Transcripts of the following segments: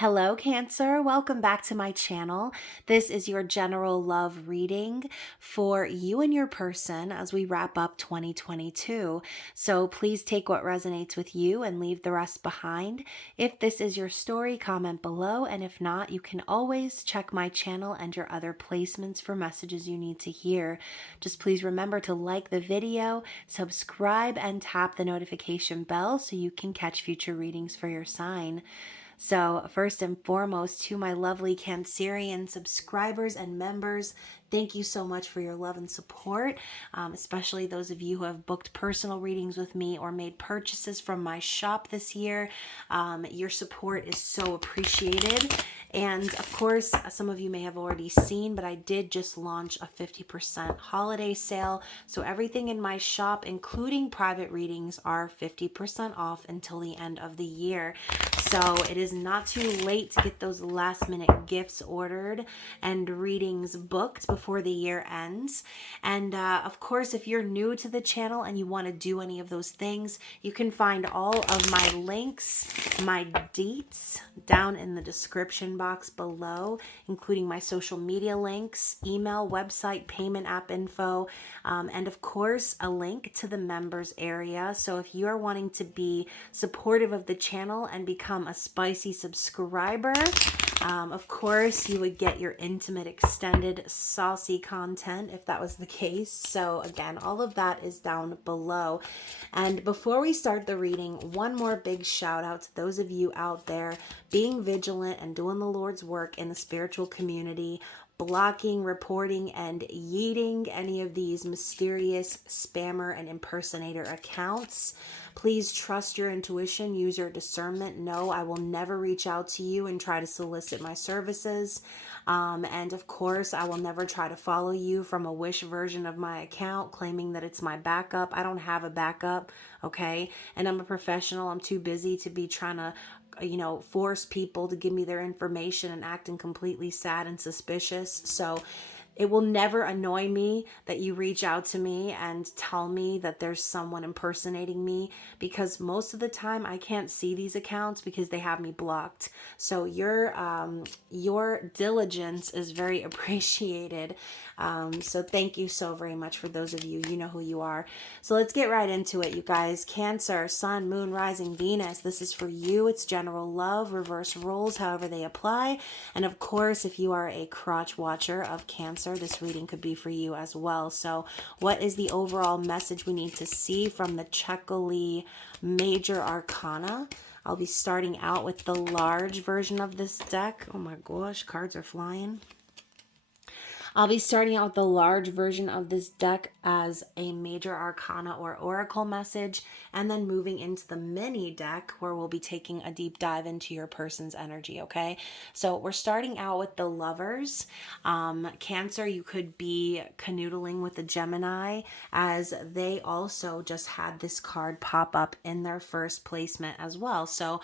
Hello, Cancer. Welcome back to my channel. This is your general love reading for you and your person as we wrap up 2022. So please take what resonates with you and leave the rest behind. If this is your story, comment below. And if not, you can always check my channel and your other placements for messages you need to hear. Just please remember to like the video, subscribe, and tap the notification bell so you can catch future readings for your sign. So, first and foremost, to my lovely Cancerian subscribers and members, thank you so much for your love and support, especially those of you who have booked personal readings with me or made purchases from my shop this year. Your support is so appreciated. And of course, some of you may have already seen, but I did just launch a 50% holiday sale. So everything in my shop, including private readings, are 50% off until the end of the year. So it is not too late to get those last minute gifts ordered and readings booked before the year ends. And of course, if you're new to the channel and you want to do any of those things, you can find all of my links, my deets down in the description box below, including my social media links, email, website, payment app info, and of course a link to the members area. So if you are wanting to be supportive of the channel and become a spicy subscriber, of course you would get your intimate, extended, saucy content if that was the case. So again, all of that is down below. And before we start the reading, one more big shout out to those of you out there being vigilant and doing the Lord's work in the spiritual community, blocking, reporting, and yeeting any of these mysterious spammer and impersonator accounts. Please trust your intuition, use your discernment. No, I will never reach out to you and try to solicit my services. And of course, I will never try to follow you from a wish version of my account claiming that it's my backup. I don't have a backup, okay? And I'm a professional. I'm too busy to be trying to force people to give me their information and acting completely sad and suspicious. So it will never annoy me that you reach out to me and tell me that there's someone impersonating me, because most of the time I can't see these accounts because they have me blocked. So your diligence is very appreciated. So thank you so very much for those of you. You know who you are. So let's get right into it, you guys. Cancer, Sun, Moon, Rising, Venus. This is for you. It's general love, reverse roles, however they apply. And of course, if you are a crotch watcher of Cancer, this reading could be for you as well. So what is the overall message we need to see from the Checkily Major Arcana? I'll be starting out with the large version of this deck. Oh my gosh, cards are flying. I'll be starting out with the large version of this deck as a major arcana or oracle message, and then moving into the mini deck where we'll be taking a deep dive into your person's energy, okay? So we're starting out with the Lovers. Cancer, you could be canoodling with the Gemini, as they also just had this card pop up in their first placement as well. So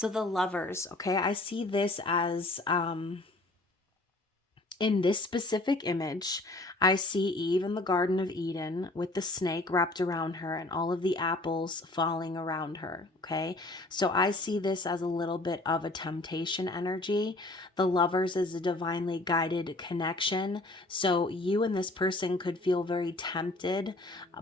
the Lovers, okay? I see this as in this specific image, I see Eve in the Garden of Eden with the snake wrapped around her and all of the apples falling around her, okay? So I see this as a little bit of a temptation energy. The Lovers is a divinely guided connection. So you and this person could feel very tempted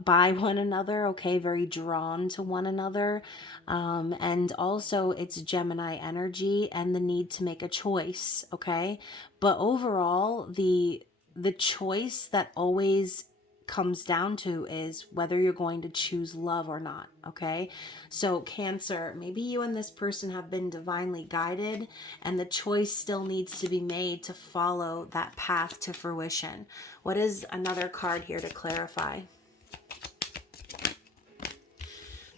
by one another, okay? Very drawn to one another. And also it's Gemini energy and the need to make a choice, okay? But overall, the choice that always comes down to is whether you're going to choose love or not, okay? So Cancer, maybe you and this person have been divinely guided and the choice still needs to be made to follow that path to fruition. What is another card here to clarify?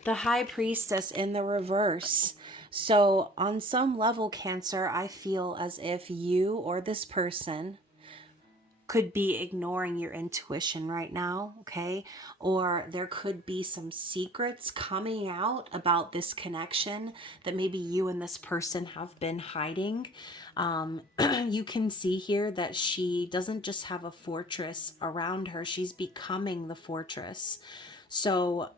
The High Priestess in the reverse. So on some level, Cancer, I feel as if you or this person could be ignoring your intuition right now, okay? Or there could be some secrets coming out about this connection that maybe you and this person have been hiding. You can see here that she doesn't just have a fortress around her, she's becoming the fortress. So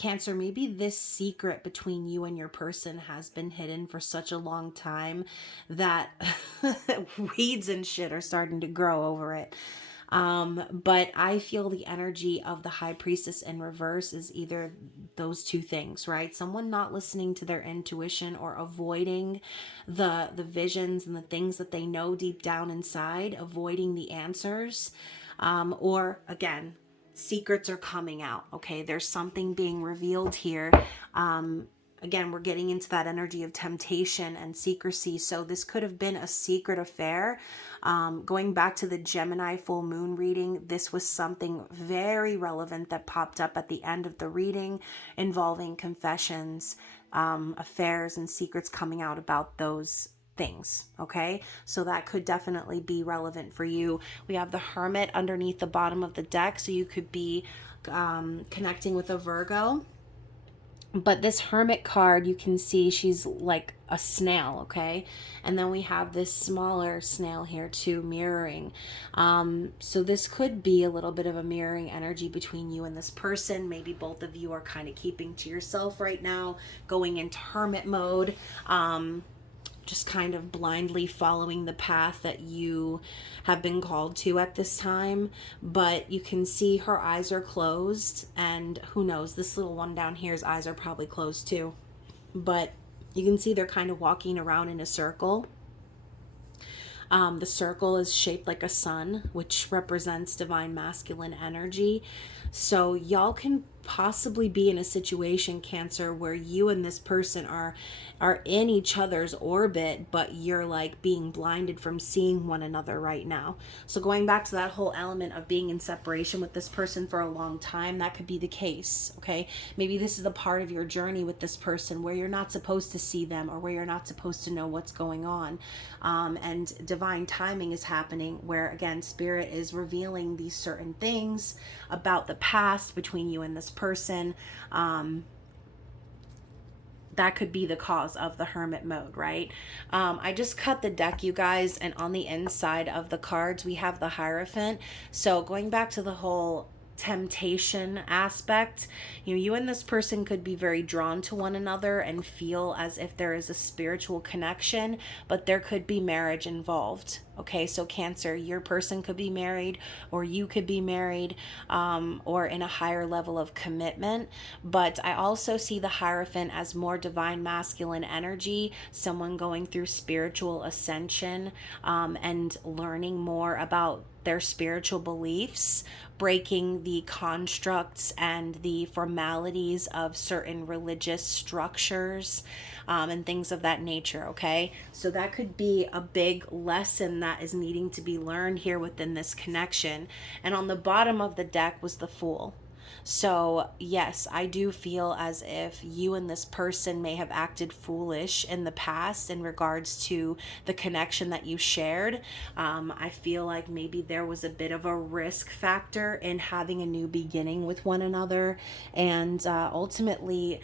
Cancer, maybe this secret between you and your person has been hidden for such a long time that weeds and shit are starting to grow over it. But I feel the energy of the high priestess in reverse is either those two things, right? Someone not listening to their intuition or avoiding the visions and the things that they know deep down inside, avoiding the answers. Or again, secrets are coming out. Okay, there's something being revealed here. Again, we're getting into that energy of temptation and secrecy. So this could have been a secret affair. Going back to the Gemini full moon reading, this was something very relevant that popped up at the end of the reading involving confessions, affairs, and secrets coming out about those things. Okay, so that could definitely be relevant for you. We have the Hermit underneath the bottom of the deck, so you could be connecting with a Virgo. But this Hermit card, you can see she's like a snail, okay? And then we have this smaller snail here too, mirroring. So this could be a little bit of a mirroring energy between you and this person. Maybe both of you are kind of keeping to yourself right now, going into hermit mode. Just kind of blindly following the path that you have been called to at this time. But you can see her eyes are closed, and who knows, this little one down here's eyes are probably closed too. But you can see they're kind of walking around in a circle. The circle is shaped like a sun, which represents divine masculine energy. So y'all can possibly be in a situation, Cancer, where you and this person are in each other's orbit, but you're like being blinded from seeing one another right now. So going back to that whole element of being in separation with this person for a long time, that could be the case. Okay, maybe this is a part of your journey with this person where you're not supposed to see them, or where you're not supposed to know what's going on, and divine timing is happening where, again, spirit is revealing these certain things about the past between you and this person. That could be the cause of the hermit mode, right? I just cut the deck, you guys, and on the inside of the cards we have the Hierophant. So going back to the whole temptation aspect, you and this person could be very drawn to one another and feel as if there is a spiritual connection, but there could be marriage involved. Okay, so Cancer, your person could be married, or you could be married, or in a higher level of commitment. But I also see the Hierophant as more divine masculine energy, someone going through spiritual ascension, and learning more about their spiritual beliefs, breaking the constructs and the formalities of certain religious structures, and things of that nature. Okay, so that could be a big lesson that is needing to be learned here within this connection. And on the bottom of the deck was the Fool. So yes, I do feel as if you and this person may have acted foolish in the past in regards to the connection that you shared. I feel like maybe there was a bit of a risk factor in having a new beginning with one another. And ultimately,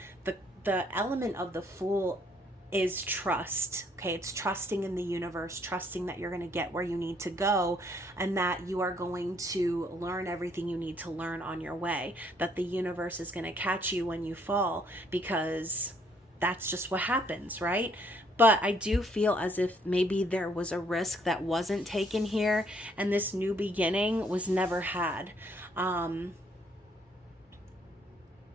the element of the Fool is trust. Okay, it's trusting in the universe, trusting that you're going to get where you need to go, and that you are going to learn everything you need to learn on your way, that the universe is going to catch you when you fall, because that's just what happens, right? But I do feel as if maybe there was a risk that wasn't taken here, and this new beginning was never had.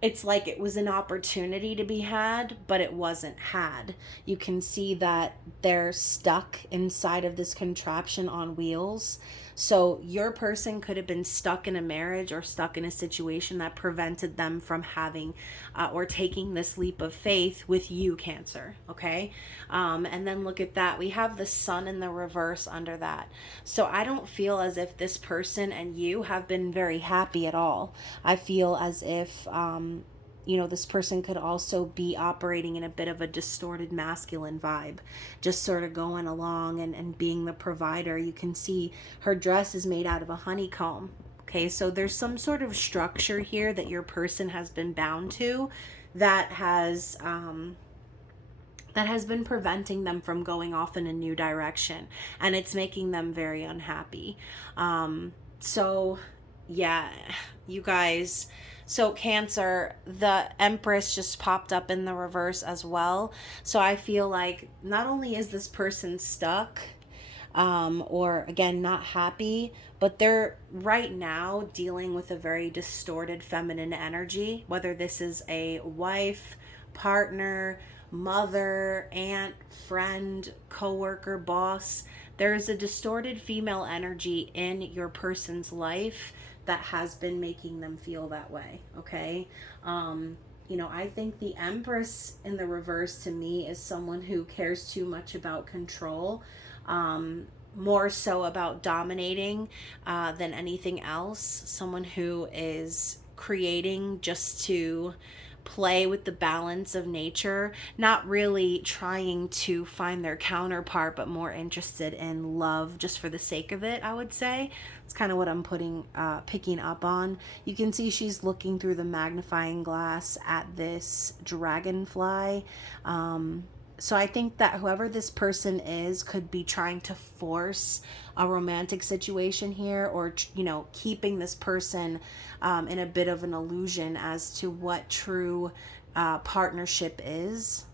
It's like it was an opportunity to be had, but it wasn't had. You can see that they're stuck inside of this contraption on wheels. So your person could have been stuck in a marriage or stuck in a situation that prevented them from having or taking this leap of faith with you, Cancer. Okay. And then look at that. We have the Sun in the reverse under that. So I don't feel as if this person and you have been very happy at all. I feel as if, this person could also be operating in a bit of a distorted masculine vibe, just sort of going along and being the provider. You can see her dress is made out of a honeycomb. Okay, so there's some sort of structure here that your person has been bound to that has been preventing them from going off in a new direction, and it's making them very unhappy. So Yeah, you guys. So, Cancer, the Empress just popped up in the reverse as well. So, I feel like not only is this person stuck, or again, not happy, but they're right now dealing with a very distorted feminine energy, whether this is a wife, partner, mother, aunt, friend, coworker, boss. There's a distorted female energy in your person's life that has been making them feel that way. Okay. I think the Empress in the reverse to me is someone who cares too much about control, more so about dominating than anything else. Someone who is creating just to play with the balance of nature, not really trying to find their counterpart, but more interested in love just for the sake of it, I would say. It's kind of what I'm picking up on. You can see she's looking through the magnifying glass at this dragonfly. So I think that whoever this person is could be trying to force a romantic situation here, or keeping this person in a bit of an illusion as to what true partnership is.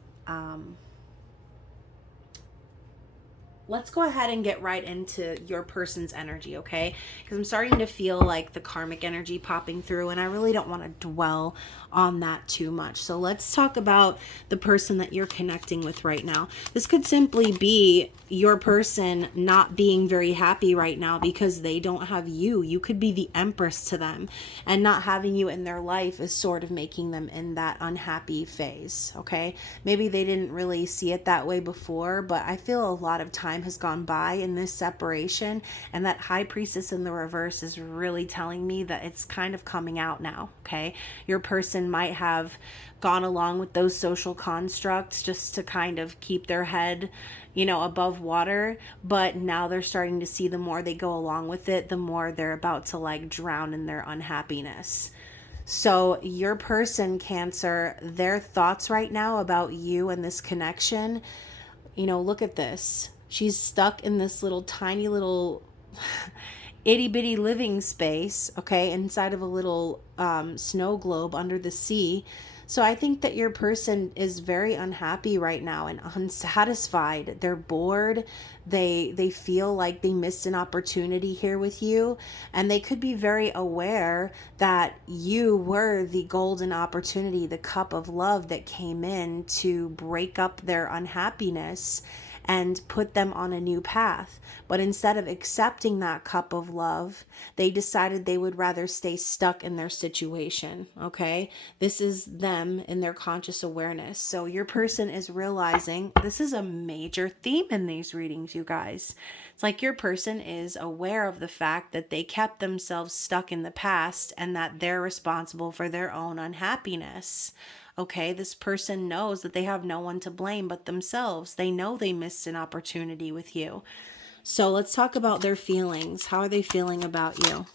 Let's go ahead and get right into your person's energy, okay? Because I'm starting to feel like the karmic energy popping through, and I really don't want to dwell on that too much. So let's talk about the person that you're connecting with right now. This could simply be your person not being very happy right now because they don't have you. You could be the Empress to them, and not having you in their life is sort of making them in that unhappy phase, okay? Maybe they didn't really see it that way before, but I feel a lot of time has gone by in this separation, and that High Priestess in the reverse is really telling me that it's kind of coming out now, okay? Your person might have gone along with those social constructs just to kind of keep their head, above water, but now they're starting to see the more they go along with it, the more they're about to like drown in their unhappiness. So your person, Cancer, their thoughts right now about you and this connection, look at this. She's stuck in this little tiny little itty bitty living space, okay, inside of a little snow globe under the sea. So I think that your person is very unhappy right now and unsatisfied. They're bored. They feel like they missed an opportunity here with you, and they could be very aware that you were the golden opportunity, the cup of love that came in to break up their unhappiness and put them on a new path. But instead of accepting that cup of love, they decided they would rather stay stuck in their situation. Okay. This is them in their conscious awareness. So your person is realizing this is a major theme in these readings, you guys. It's like your person is aware of the fact that they kept themselves stuck in the past and that they're responsible for their own unhappiness. Okay, this person knows that they have no one to blame but themselves. They know they missed an opportunity with you. So let's talk about their feelings. How are they feeling about you?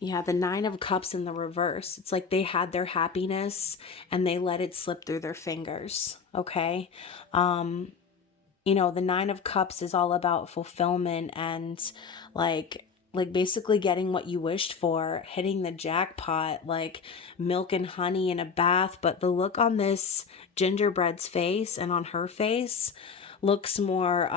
Yeah, the Nine of Cups in the reverse. It's like they had their happiness and they let it slip through their fingers. Okay. The Nine of Cups is all about fulfillment and like basically getting what you wished for, hitting the jackpot, like milk and honey in a bath. But the look on this gingerbread's face and on her face looks more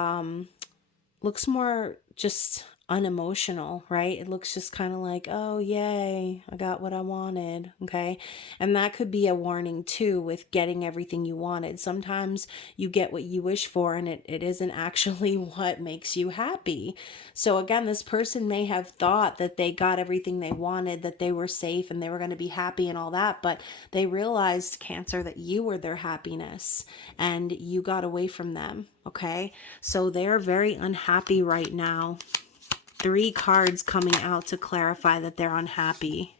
just unemotional, right? It looks just kind of like, oh, yay, I got what I wanted. Okay. And that could be a warning too with getting everything you wanted. Sometimes you get what you wish for and it isn't actually what makes you happy. So again, this person may have thought that they got everything they wanted, that they were safe and they were going to be happy and all that, but they realized, Cancer, that you were their happiness and you got away from them. Okay. So they're very unhappy right now. 3 cards coming out to clarify that they're unhappy.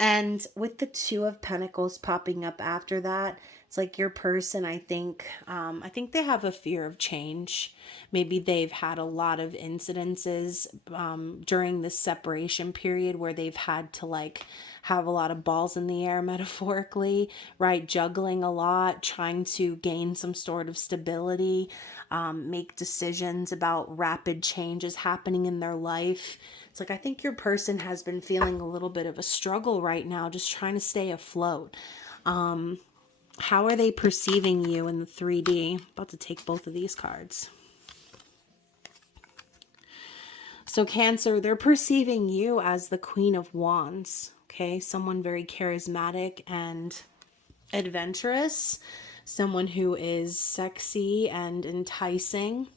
And with the Two of Pentacles popping up after that, It's like your person, I think they have a fear of change. Maybe they've had a lot of incidences during this separation period where they've had to like have a lot of balls in the air, metaphorically, right? Juggling a lot, trying to gain some sort of stability, make decisions about rapid changes happening in their life. It's like, I think your person has been feeling a little bit of a struggle right now, just trying to stay afloat. How are they perceiving you in the 3D? About to take both of these cards. So Cancer, they're perceiving you as the Queen of Wands. Okay, someone very charismatic and adventurous. Someone who is sexy and enticing.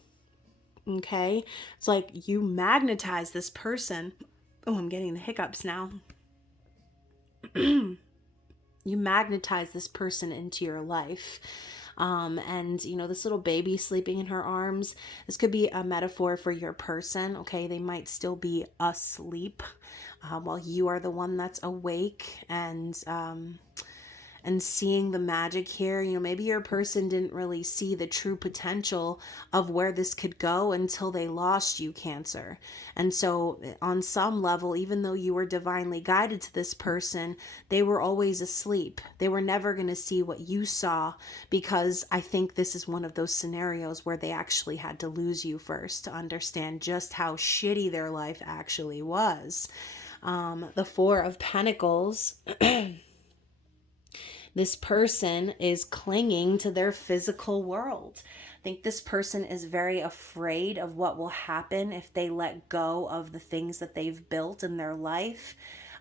Okay, it's like you magnetize this person. Oh, I'm getting the hiccups now. You magnetize this person into your life. And you know, this little baby sleeping in her arms, this could be a metaphor for your person. Okay, they might still be asleep while you are the one that's awake and seeing the magic here. You know, maybe your person didn't really see the true potential of where this could go until they lost you, Cancer. And so on some level, even though you were divinely guided to this person, they were always asleep. They were never going to see what you saw, because I think this is one of those scenarios where they actually had to lose you first to understand just how shitty their life actually was. The Four of Pentacles. This person is clinging to their physical world. I think this person is very afraid of what will happen if they let go of the things that they've built in their life.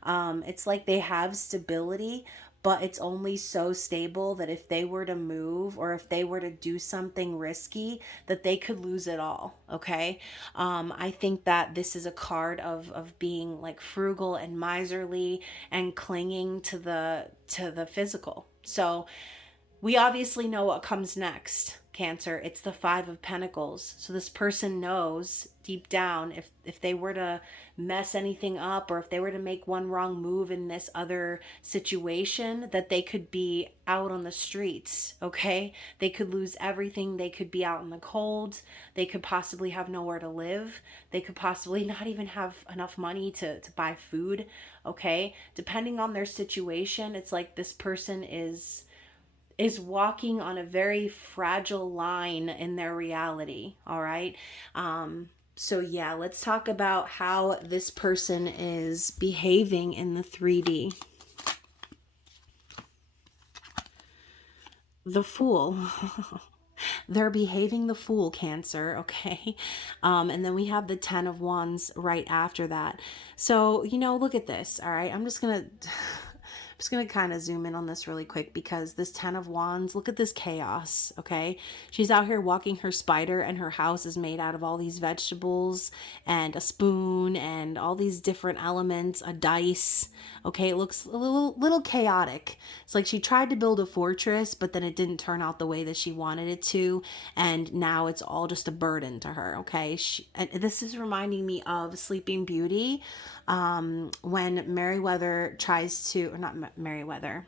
It's like they have stability, but it's only so stable that if they were to move or if they were to do something risky, that they could lose it all. Okay. I think that this is a card of being like frugal and miserly and clinging to the physical. So we obviously know what comes next, Cancer. It's the Five of Pentacles. So this person knows deep down, if they were to mess anything up, or if they were to make one wrong move in this other situation, that they could be out on the streets. Okay, they could lose everything. They could be out in the cold. They could possibly have nowhere to live. They could possibly not even have enough money to buy food. Okay, depending on their situation, it's like this person is walking on a very fragile line in their reality. All right. So yeah, let's talk about how this person is behaving in the 3D. The Fool. They're behaving the fool, Cancer. Okay. And then we have the Ten of Wands right after that. So, you know, look at this. All right. I'm just going to kind of zoom in on this really quick, because this Ten of Wands, look at this chaos, okay? She's out here walking her spider, and her house is made out of all these vegetables and a spoon and all these different elements, a dice, okay? It looks a little chaotic. It's like she tried to build a fortress, but then it didn't turn out the way that she wanted it to, and now it's all just a burden to her, okay? And this is reminding me of Sleeping Beauty, when Merryweather tries to, or not Merryweather,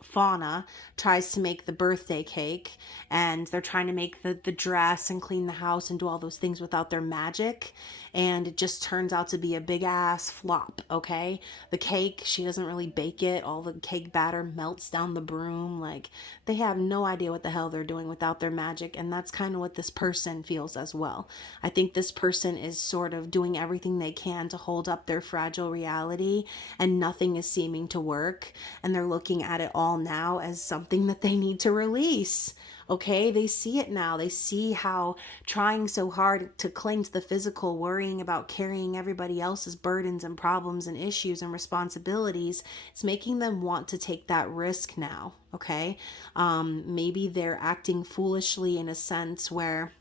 Fauna tries to make the birthday cake, and they're trying to make the dress and clean the house and do all those things without their magic, and it just turns out to be a big ass flop. Okay, the cake, she doesn't really bake it, all the cake batter melts down the broom. Like, they have no idea what the hell they're doing without their magic, and that's kind of what this person feels as well. I think this person is sort of doing everything they can to hold up their fragile reality, and nothing is seeming to work, and they're looking at it all now as something that they need to release. Okay, they see it now. They see how trying so hard to cling to the physical, worrying about carrying everybody else's burdens and problems and issues and responsibilities, it's making them want to take that risk now. Okay, maybe they're acting foolishly in a sense where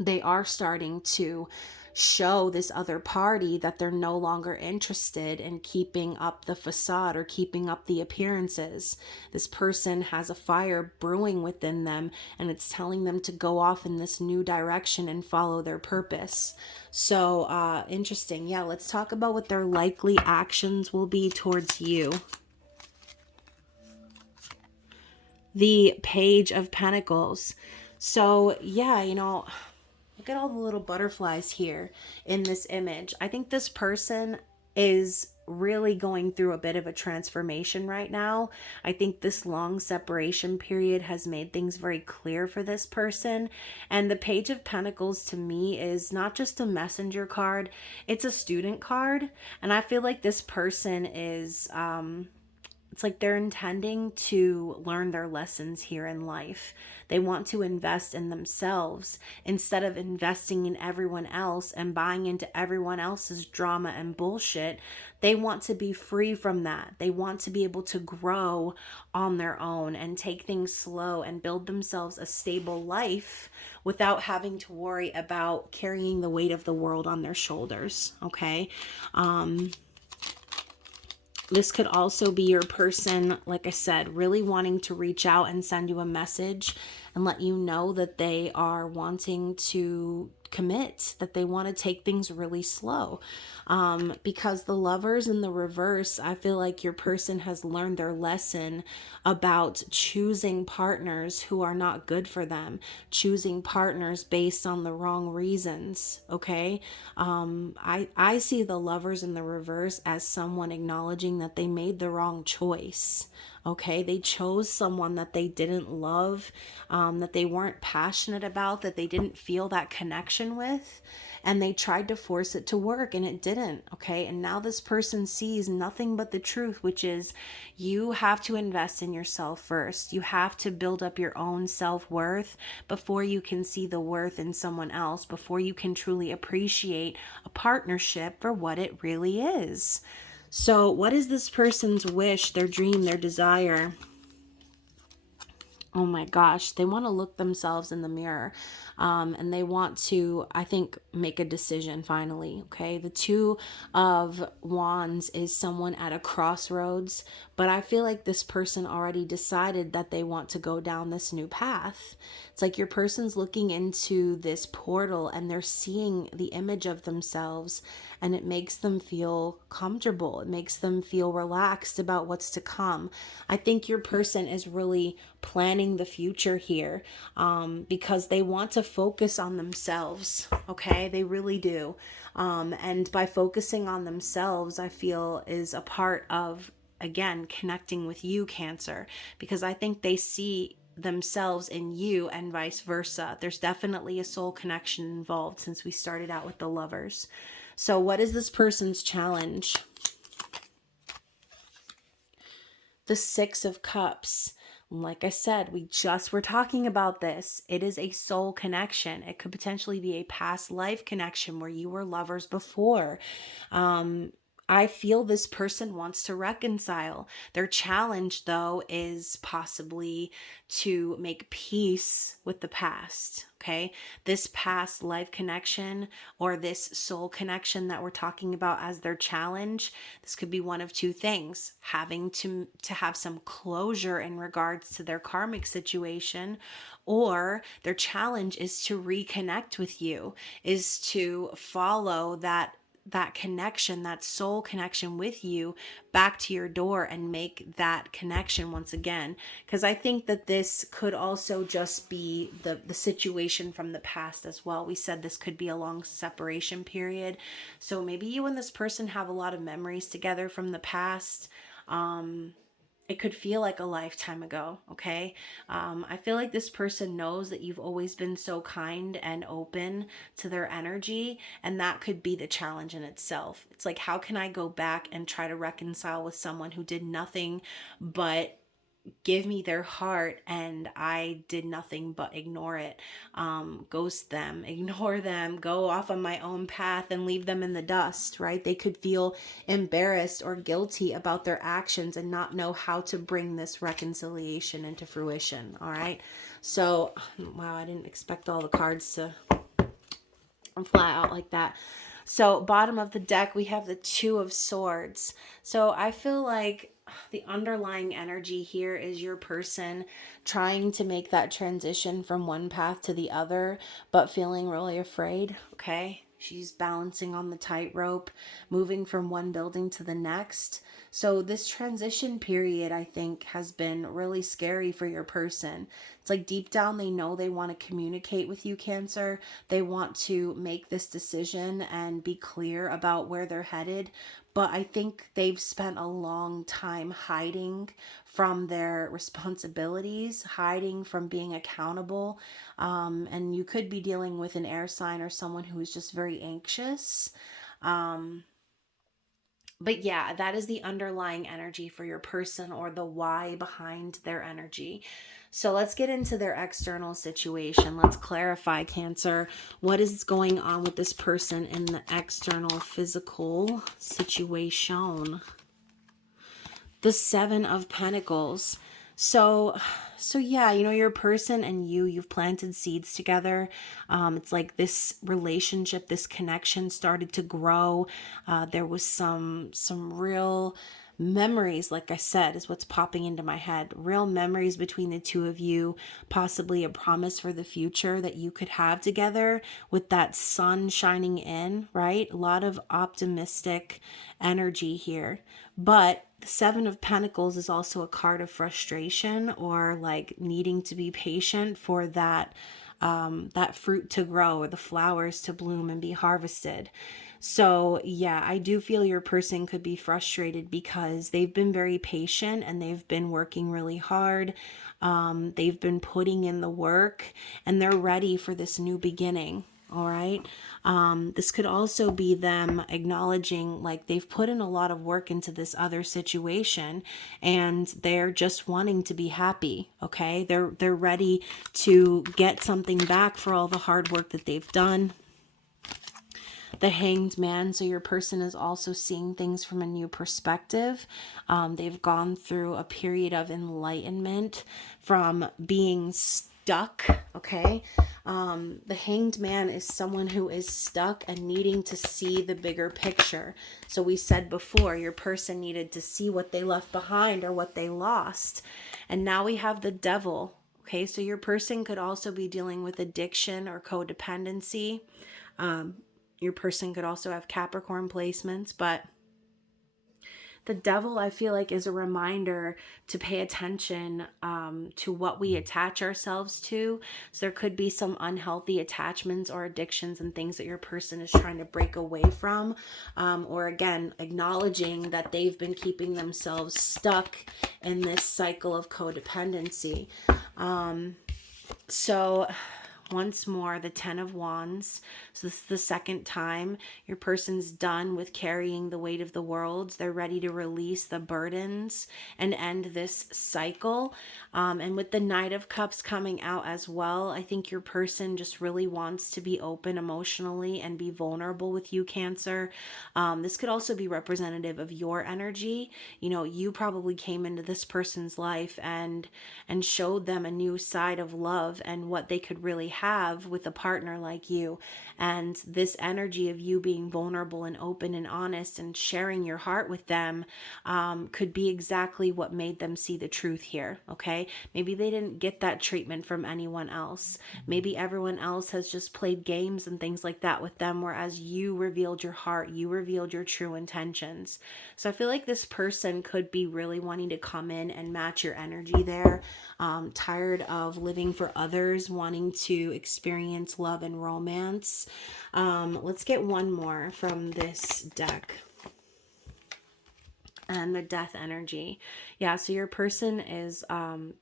they are starting to show this other party that they're no longer interested in keeping up the facade or keeping up the appearances. This person has a fire brewing within them, and it's telling them to go off in this new direction and follow their purpose. So interesting. Yeah, let's talk about what their likely actions will be towards you. the Page of Pentacles. So yeah, look at all the little butterflies here in this image. I think this person is really going through a bit of a transformation right now. I think this long separation period has made things very clear for this person. And the Page of Pentacles to me is not just a messenger card, it's a student card. And I feel like this person is it's like they're intending to learn their lessons here in life. They want to invest in themselves instead of investing in everyone else and buying into everyone else's drama and bullshit. They want to be free from that. They want to be able to grow on their own and take things slow and build themselves a stable life without having to worry about carrying the weight of the world on their shoulders. Okay. This could also be your person, like I said, really wanting to reach out and send you a message and let you know that they are wanting to commit, that they want to take things really slow. Because the Lovers in the reverse, I feel like your person has learned their lesson about choosing partners who are not good for them, choosing partners based on the wrong reasons. Okay. I see the Lovers in the reverse as someone acknowledging that they made the wrong choice. Okay, they chose someone that they didn't love, that they weren't passionate about, that they didn't feel that connection with, and they tried to force it to work and it didn't. Okay, and now this person sees nothing but the truth, which is you have to invest in yourself first. You have to build up your own self-worth before you can see the worth in someone else, before you can truly appreciate a partnership for what it really is. So, what is this person's wish, their dream, their desire? Oh my gosh, they want to look themselves in the mirror, and they want to, I think, make a decision finally. Okay, the Two of Wands is someone at a crossroads, but I feel like this person already decided that they want to go down this new path. It's like your person's looking into this portal and they're seeing the image of themselves, and it makes them feel comfortable. It makes them feel relaxed about what's to come. I think your person is really planning the future here, because they want to focus on themselves. Okay, they really do. And by focusing on themselves, I feel is a part of, again, connecting with you, Cancer, because I think they see themselves in you and vice versa. There's definitely a soul connection involved since we started out with the Lovers. So what is this person's challenge? The Six of Cups. Like I said, we just were talking about this. It is a soul connection. It could potentially be a past life connection where you were lovers before. I feel this person wants to reconcile. Their challenge, though, is possibly to make peace with the past. Okay. This past life connection or this soul connection that we're talking about as their challenge, this could be one of two things: having to have some closure in regards to their karmic situation, or their challenge is to reconnect with you, is to follow that connection, that soul connection with you back to your door and make that connection once again. Because I think that this could also just be the situation from the past as well. We said this could be a long separation period. So maybe you and this person have a lot of memories together from the past. It could feel like a lifetime ago, okay? I feel like this person knows that you've always been so kind and open to their energy, and that could be the challenge in itself. It's like, how can I go back and try to reconcile with someone who did nothing but give me their heart and I did nothing but ignore it, ghost them, ignore them, go off on my own path and leave them in the dust, right? They could feel embarrassed or guilty about their actions and not know how to bring this reconciliation into fruition. All right. So, wow, I didn't expect all the cards to fly out like that. So bottom of the deck, we have the Two of Swords. So I feel like the underlying energy here is your person trying to make that transition from one path to the other, but feeling really afraid. Okay. She's balancing on the tightrope, moving from one building to the next. So this transition period, I think, has been really scary for your person. It's like deep down, they know they want to communicate with you, Cancer. They want to make this decision and be clear about where they're headed. But I think they've spent a long time hiding from their responsibilities, hiding from being accountable. And you could be dealing with an air sign or someone who is just very anxious. But yeah, that is the underlying energy for your person, or the why behind their energy. So let's get into their external situation. Let's clarify, Cancer. What is going on with this person in the external physical situation? The Seven of Pentacles. So yeah, your person and you've planted seeds together. It's like this relationship, this connection started to grow. There was some real memories, like I said, is what's popping into my head. Real memories between the two of you, possibly a promise for the future that you could have together with that sun shining in, right? A lot of optimistic energy here. But the Seven of Pentacles is also a card of frustration, or like needing to be patient for that fruit to grow, or the flowers to bloom and be harvested. So yeah, I do feel your person could be frustrated because they've been very patient and they've been working really hard. They've been putting in the work and they're ready for this new beginning. All right. This could also be them acknowledging like they've put in a lot of work into this other situation and they're just wanting to be happy. Okay. They're ready to get something back for all the hard work that they've done. The Hanged Man. So your person is also seeing things from a new perspective. They've gone through a period of enlightenment from being stuck. Okay. The Hanged Man is someone who is stuck and needing to see the bigger picture. So we said before, your person needed to see what they left behind or what they lost. And now we have the Devil. Okay. So your person could also be dealing with addiction or codependency. Your person could also have Capricorn placements, but the Devil, I feel like, is a reminder to pay attention to what we attach ourselves to. So there could be some unhealthy attachments or addictions and things that your person is trying to break away from. Or again, acknowledging that they've been keeping themselves stuck in this cycle of codependency. So once more, the Ten of Wands. So this is the second time your person's done with carrying the weight of the world. They're ready to release the burdens and end this cycle. And with the Knight of Cups coming out as well, I think your person just really wants to be open emotionally and be vulnerable with you, Cancer. This could also be representative of your energy. You probably came into this person's life and showed them a new side of love and what they could really have with a partner like you. And this energy of you being vulnerable and open and honest and sharing your heart with them could be exactly what made them see the truth here. Okay. Maybe they didn't get that treatment from anyone else. Maybe everyone else has just played games and things like that with them, whereas you revealed your heart, you revealed your true intentions. So I feel like this person could be really wanting to come in and match your energy there. Tired of living for others, wanting to experience love and romance. Let's get one more from this deck. And the Death energy. Yeah, so your person is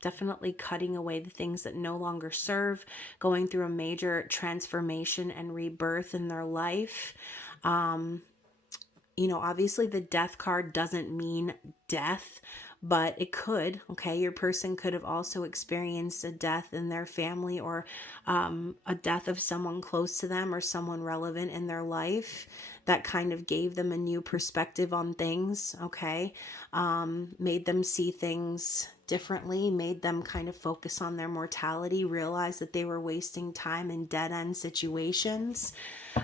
definitely cutting away the things that no longer serve, going through a major transformation and rebirth in their life. Obviously the Death card doesn't mean death, but it could. Okay, your person could have also experienced a death in their family, or a death of someone close to them or someone relevant in their life that kind of gave them a new perspective on things. Okay, made them see things differently, made them kind of focus on their mortality, realize that they were wasting time in dead-end situations.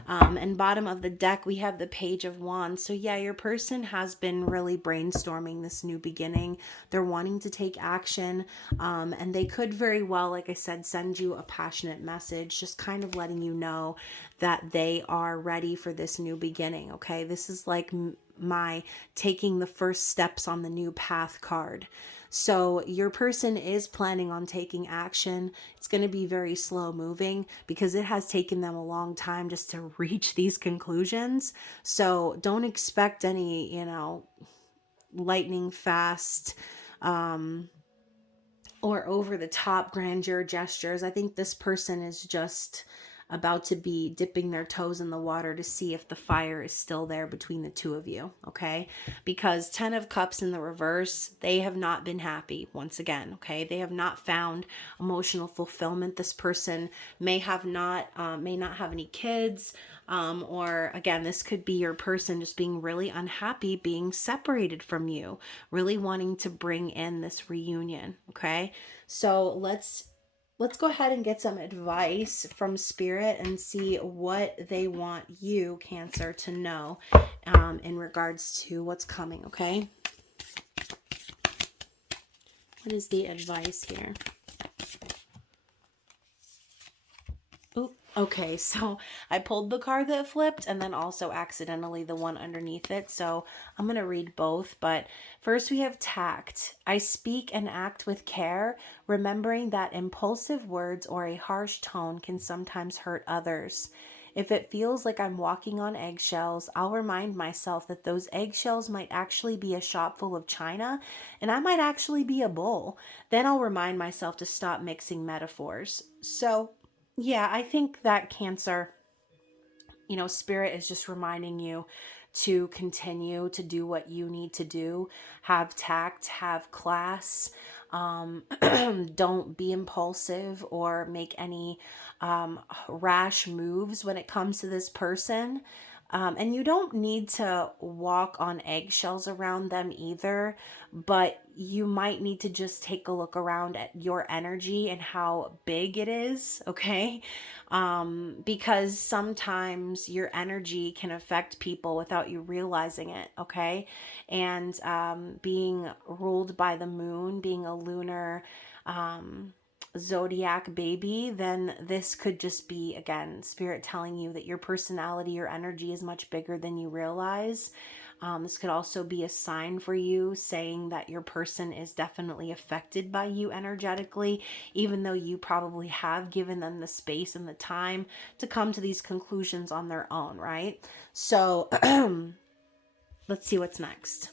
And bottom of the deck, we have the Page of Wands. So yeah, your person has been really brainstorming this new beginning. They're wanting to take action, and they could very well, like I said, send you a passionate message, just kind of letting you know that they are ready for this new beginning. Okay, this is like my taking the first steps on the new path card. So your person is planning on taking action. It's going to be very slow moving because it has taken them a long time just to reach these conclusions. So don't expect any, lightning fast, or over the top grandeur gestures. I think this person is just about to be dipping their toes in the water to see if the fire is still there between the two of you, okay? Because 10 of Cups in the reverse, they have not been happy once again, okay? They have not found emotional fulfillment. This person may not have any kids, or again, this could be your person just being really unhappy being separated from you, really wanting to bring in this reunion, okay? So let's go ahead and get some advice from Spirit and see what they want you, Cancer, to know in regards to what's coming, okay? What is the advice here? Oop. Okay, so I pulled the card that flipped and then also accidentally the one underneath it. So I'm going to read both. But first we have tact. I speak and act with care, remembering that impulsive words or a harsh tone can sometimes hurt others. If it feels like I'm walking on eggshells, I'll remind myself that those eggshells might actually be a shop full of china and I might actually be a bowl. Then I'll remind myself to stop mixing metaphors. So yeah, I think that Cancer, Spirit is just reminding you to continue to do what you need to do. Have tact, have class. Don't be impulsive or make any rash moves when it comes to this person. And you don't need to walk on eggshells around them either, but you might need to just take a look around at your energy and how big it is, okay? Because sometimes your energy can affect people without you realizing it, okay? And being ruled by the moon, being a lunar zodiac baby, then this could just be, again, Spirit telling you that your personality, your energy is much bigger than you realize. This could also be a sign for you saying that your person is definitely affected by you energetically, even though you probably have given them the space and the time to come to these conclusions on their own, right? So let's see what's next.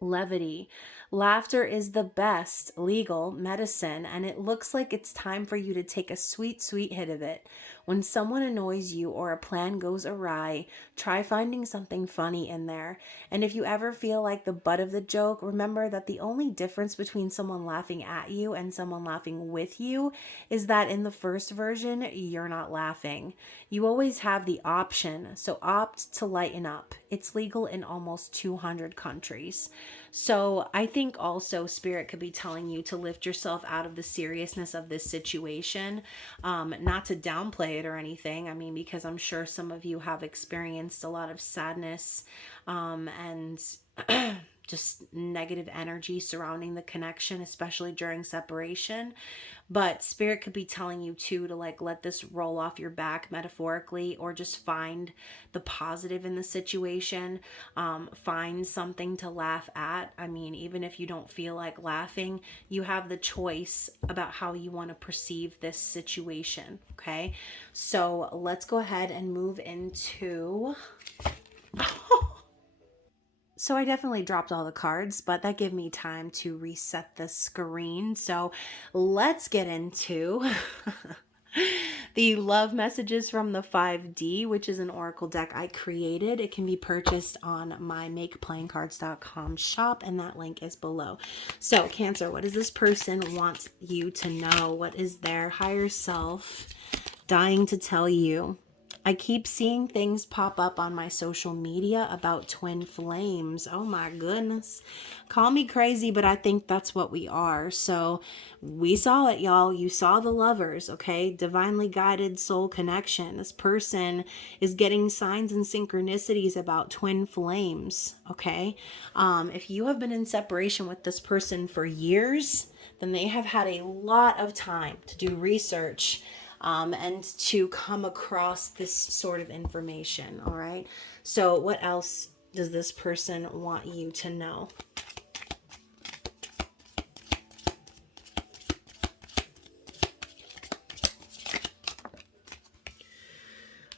Levity. Laughter is the best legal medicine, and it looks like it's time for you to take a sweet, sweet hit of it. When someone annoys you or a plan goes awry, try finding something funny in there. And if you ever feel like the butt of the joke, remember that the only difference between someone laughing at you and someone laughing with you is that in the first version, you're not laughing. You always have the option, so opt to lighten up. It's legal in almost 200 countries. So I think also Spirit could be telling you to lift yourself out of the seriousness of this situation, not to downplay it or anything. I mean, because I'm sure some of you have experienced a lot of sadness and just negative energy surrounding the connection, especially during separation. But Spirit could be telling you too to let this roll off your back metaphorically, or just find the positive in the situation. Find something to laugh at. I mean, even if you don't feel like laughing, you have the choice about how you want to perceive this situation. Okay, so let's go ahead and move into So I definitely dropped all the cards, but that gave me time to reset the screen. So let's get into the love messages from the 5D, which is an oracle deck I created. It can be purchased on my makeplayingcards.com shop, and that link is below. So Cancer, what does this person want you to know? What is their higher self dying to tell you? I keep seeing things pop up on my social media about twin flames. Oh my goodness. Call me crazy, but I think that's what we are. So we saw it, y'all. You saw the lovers, okay? Divinely guided soul connection. This person is getting signs and synchronicities about twin flames, okay? If you have been in separation with this person for years, then they have had a lot of time to do research and to come across this sort of information. All right. So, what else does this person want you to know?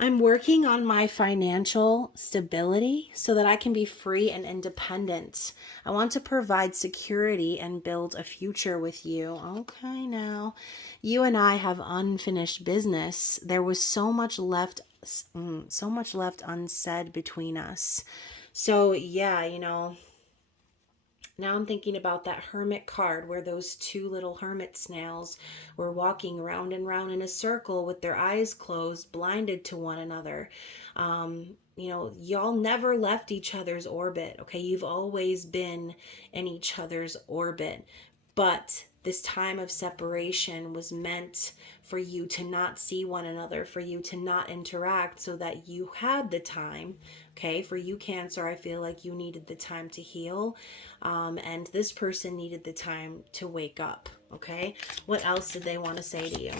I'm working on my financial stability so that I can be free and independent. I want to provide security and build a future with you. Okay, now you and I have unfinished business. There was so much left unsaid between us. So, yeah, now I'm thinking about that hermit card where those two little hermit snails were walking round and round in a circle with their eyes closed, blinded to one another. Y'all never left each other's orbit, okay? You've always been in each other's orbit. But this time of separation was meant for you to not see one another, for you to not interact, so that you had the time. Okay, for you, Cancer, I feel like you needed the time to heal, and this person needed the time to wake up. Okay, what else did they want to say to you?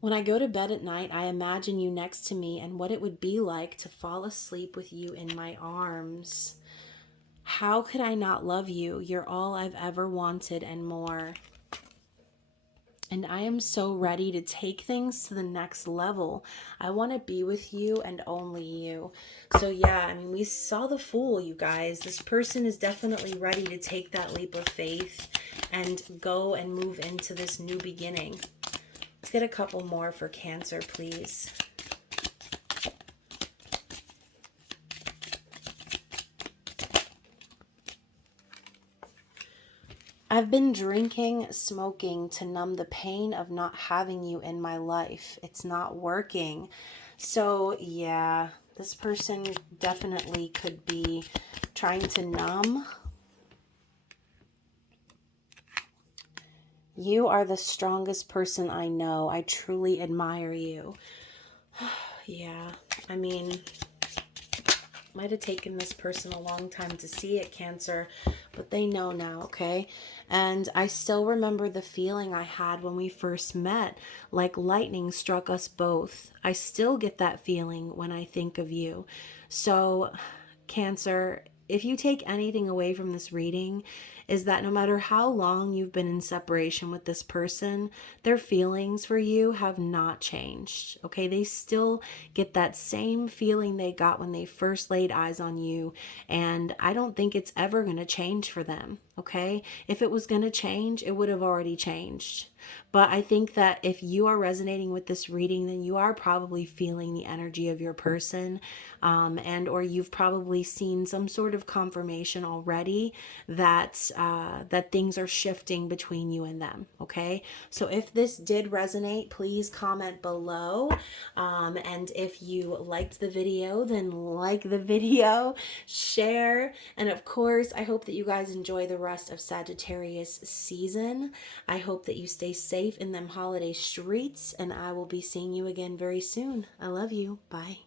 When I go to bed at night, I imagine you next to me and what it would be like to fall asleep with you in my arms. How could I not love you? You're all I've ever wanted and more. And I am so ready to take things to the next level. I want to be with you and only you. So yeah, I mean, we saw the Fool, you guys. This person is definitely ready to take that leap of faith and go and move into this new beginning. Let's get a couple more for Cancer, please. I've been drinking, smoking to numb the pain of not having you in my life. It's not working. So yeah, this person definitely could be trying to numb. You are the strongest person I know. I truly admire you. Yeah, I mean, might have taken this person a long time to see it, Cancer, but they know now, okay? And I still remember the feeling I had when we first met, like lightning struck us both. I still get that feeling when I think of you. So, Cancer, if you take anything away from this reading, is that no matter how long you've been in separation with this person, their feelings for you have not changed. Okay, they still get that same feeling they got when they first laid eyes on you, and I don't think it's ever going to change for them. Okay, if it was going to change, it would have already changed. But I think that if you are resonating with this reading, then you are probably feeling the energy of your person, and or you've probably seen some sort of confirmation already that that things are shifting between you and them. Okay, so if this did resonate, please comment below, and if you liked the video, then like the video, share, and of course, I hope that you guys enjoy the rest of Sagittarius season. I hope that you stay safe in them holiday streets, and I will be seeing you again very soon. I love you. Bye.